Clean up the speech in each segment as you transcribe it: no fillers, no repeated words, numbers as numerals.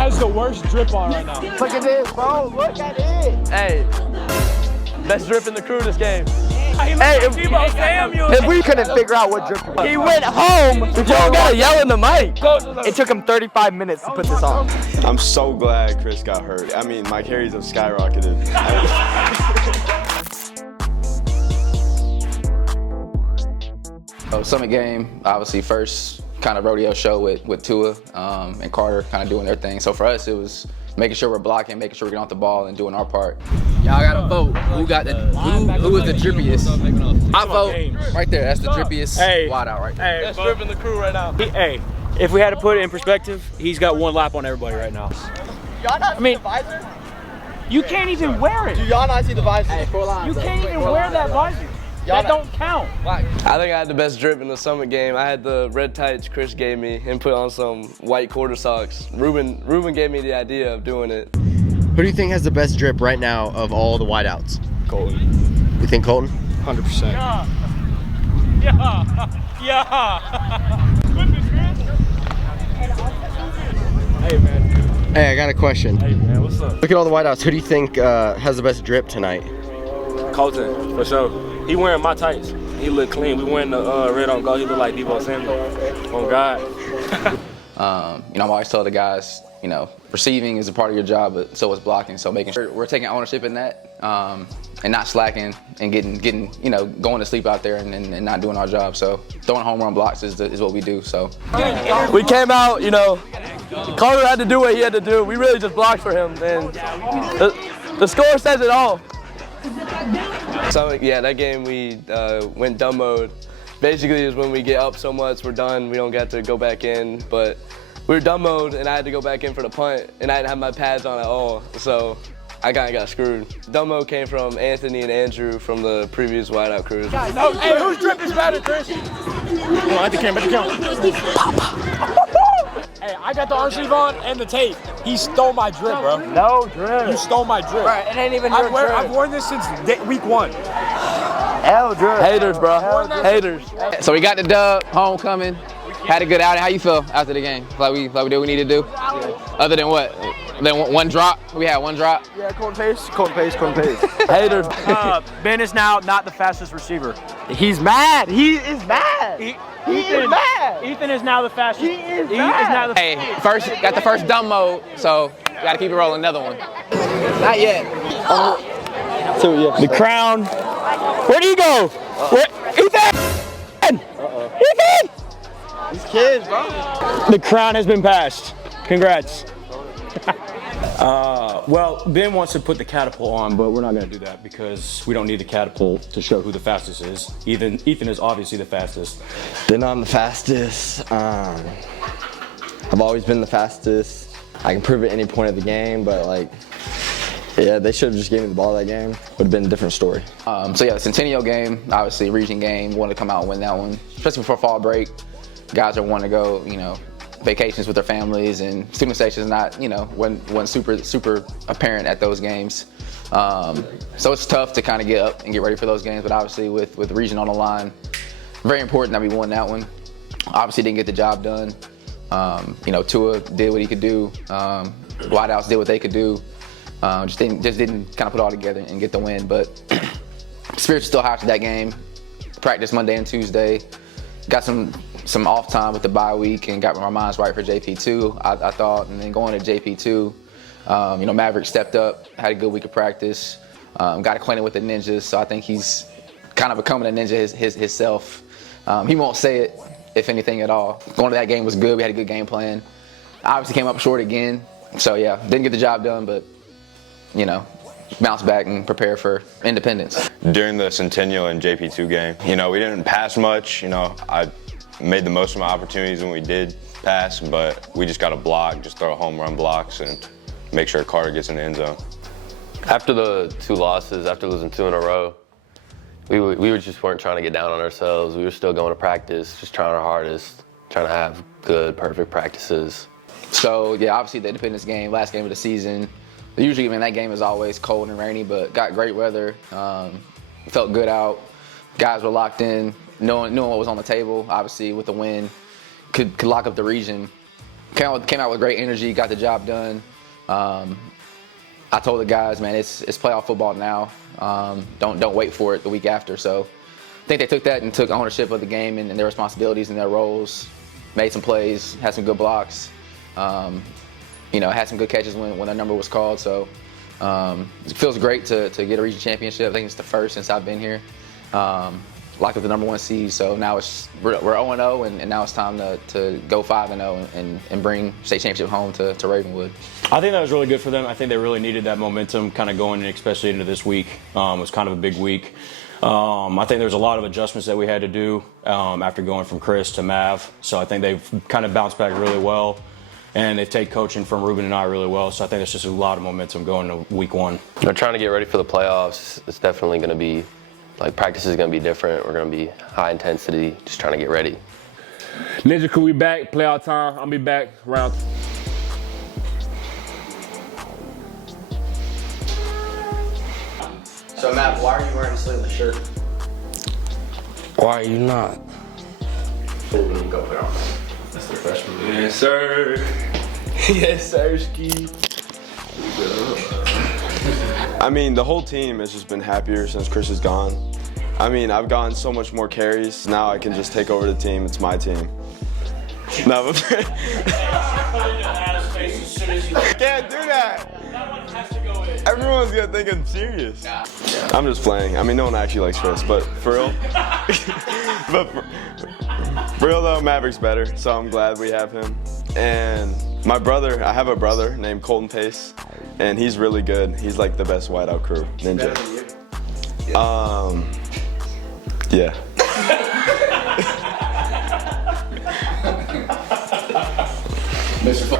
has the worst drip on right now. Look at this, bro. Look at it. Hey, best drip in the crew this game. Hey, If we couldn't figure out what drip was. He went home. Y'all gotta yell in the mic. It took him 35 minutes to put this on. I'm so glad Chris got hurt. I mean, my carries have skyrocketed. Summit game, obviously first kind of rodeo show with Tua and Carter kind of doing their thing. So for us, it was making sure we're blocking, making sure we get off the ball and doing our part. Y'all gotta vote. Who is the drippiest? I vote right there. That's the drippiest wideout right there. Best drip in the crew right now. Hey, if we had to put it in perspective, he's got one lap on everybody right now. Y'all not see the visor? You can't even wear it. Do y'all not see the visor? You can't even wear that visor. That don't count. I think I had the best drip in the Summit game. I had the red tights Chris gave me and put on some white quarter socks. Ruben gave me the idea of doing it. Who do you think has the best drip right now of all the wideouts? Colton. You think Colton? 100%. Hey, man. Hey, I got a question. Hey, man, what's up? Look at all the wideouts. Who do you think has the best drip tonight? Colton, for sure. He wearing my tights. He look clean. We wearing the red on gold. He look like Deebo Samuel. Oh, God. I'm always telling the guys, receiving is a part of your job, but so is blocking. So making sure we're taking ownership in that and not slacking and getting going to sleep out there and not doing our job. So throwing home run blocks is what we do. So we came out, Carter had to do what he had to do. We really just blocked for him, and the score says it all. So yeah, that game we went dumb mode. Basically, is when we get up so much, we're done. We don't get to go back in, but we were dumb mode, and I had to go back in for the punt, and I didn't have my pads on at all, so I kind of got screwed. Dumb mode came from Anthony and Andrew from the previous wideout crew. Hey, whose drip is better, Chris? At the camera, Hey, I got the arm sleeve on and the tape. He stole my drip, bro. No drip. You stole my drip. Right, it ain't even your drip. I've worn this since week 1. Hell drip. Haters, bro. Haters. So we got the dub, homecoming. Had a good outing. How you feel after the game? Like we did what we need to do? Other than what? Then one drop? We had one drop? Yeah, Colton pace. Haters. Ben is now not the fastest receiver. He's mad. He is mad. He is mad. Ethan is now the fastest. He is mad. Hey, got the first dumb mode, so got to keep it rolling. Another one. Not yet. The crown. Where do you go? Ethan! Ethan! These kids, bro. The crown has been passed. Congrats. Well, Ben wants to put the catapult on, but we're not going to do that because we don't need the catapult to show who the fastest is. Ethan is obviously the fastest. Then I'm the fastest. I've always been the fastest. I can prove it at any point of the game, but yeah, they should have just gave me the ball that game. Would have been a different story. So yeah, the Centennial game, obviously region game, wanted to come out and win that one, especially before fall break. Guys are wanting to go, vacations with their families, and student station is not, wasn't super apparent at those games. So it's tough to kind of get up and get ready for those games, but obviously with the region on the line, very important that we won that one. Obviously didn't get the job done. Tua did what he could do. Wideouts did what they could do. Just didn't kind of put it all together and get the win, but spirits still high after that game. Practice Monday and Tuesday. Got some off time with the bye week and got my minds right for JP2, I thought. And then going to JP2, Maverick stepped up, had a good week of practice, got acquainted with the ninjas, so I think he's kind of becoming a ninja himself. He won't say it, if anything at all. Going to that game was good. We had a good game plan. Obviously came up short again, so yeah, didn't get the job done, but bounce back and prepare for independence. During the Centennial and JP2 game, we didn't pass much. I made the most of my opportunities when we did pass, but we just got to block, just throw home run blocks and make sure Carter gets in the end zone. After the 2 losses, after losing 2 in a row, we just weren't trying to get down on ourselves. We were still going to practice, just trying our hardest, trying to have good, perfect practices. So yeah, obviously the Independence game, last game of the season. Usually, that game is always cold and rainy, but got great weather. Felt good out. Guys were locked in, knowing what was on the table. Obviously, with the win, could lock up the region. Came out with great energy, got the job done. I told the guys, man, it's playoff football now. Don't wait for it the week after. So I think they took that and took ownership of the game and their responsibilities and their roles. Made some plays, had some good blocks. Had some good catches when a number was called. So it feels great to get a region championship. I think it's the first since I've been here. Locked up the #1 seed. So now we're 0-0, and now it's time to go 5-0 and bring state championship home to Ravenwood. I think that was really good for them. I think they really needed that momentum kind of going, especially into this week. It was kind of a big week. I think there's a lot of adjustments that we had to do after going from Chris to Mav. So I think they've kind of bounced back really well. And they've taken coaching from Ruben and I really well. So I think there's just a lot of momentum going to week 1. We're trying to get ready for the playoffs. It's definitely going to be, practice is going to be different. We're going to be high intensity, just trying to get ready. Ninja Crew, we back, playoff time. I'll be back around. So Matt, why are you wearing a sleeveless shirt? Why are you not? Go put it on. That's the freshman. Yes, sir. Yes, sir, Ski. I mean, the whole team has just been happier since Chris is gone. I mean, I've gotten so much more carries. Now I can just take over the team. It's my team. No, but can't do that. Everyone's gonna think I'm serious. I'm just playing. I mean, no one actually likes Chris, but for real. But for real though, Maverick's better, so I'm glad we have him. And my brother, I have a brother named Colton Pace, and he's really good. He's like the best wideout crew, Ninja. Yeah.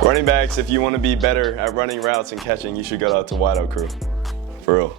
Running backs, if you want to be better at running routes and catching, you should go out to wideout crew. For real.